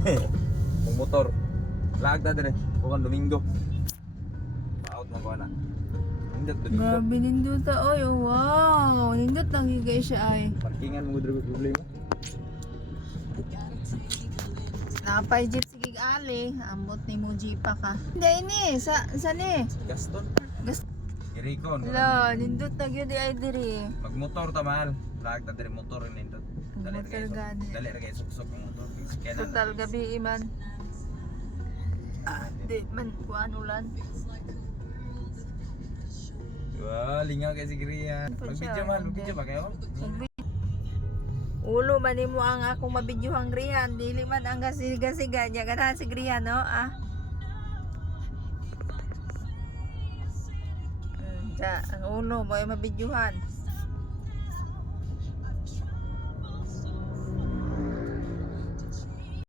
Kung motor. Lag ta dire. Bukan Domingo. Out na ko na. Nindot Domingo. Grabe nindot ta oy. Oh, wow. Nindot lang higay siya ay. Parkingan mo diri problema. Napay jeep sige ali. Ambot ni mo jeepa ka. Hindi ini sa ni. Gaston. Irikon. La, nindot na gyud ay diri. Magmotor ta mahal. Lag ta dire motor nindot. Motor gani. Dali ra kay suksok ang motor. Kaya na. Total gabi iman. Di man kuan ulan. Wah, lingaw kay si Grian. Ano Mag-video man, mag-video ba kayo? Ulo man mo ang akong mabidyohang Grihan, dili man ang gasiga-siga niya ganahan si Grihan no ah. Sa ang ulo mo ay mabidyohan.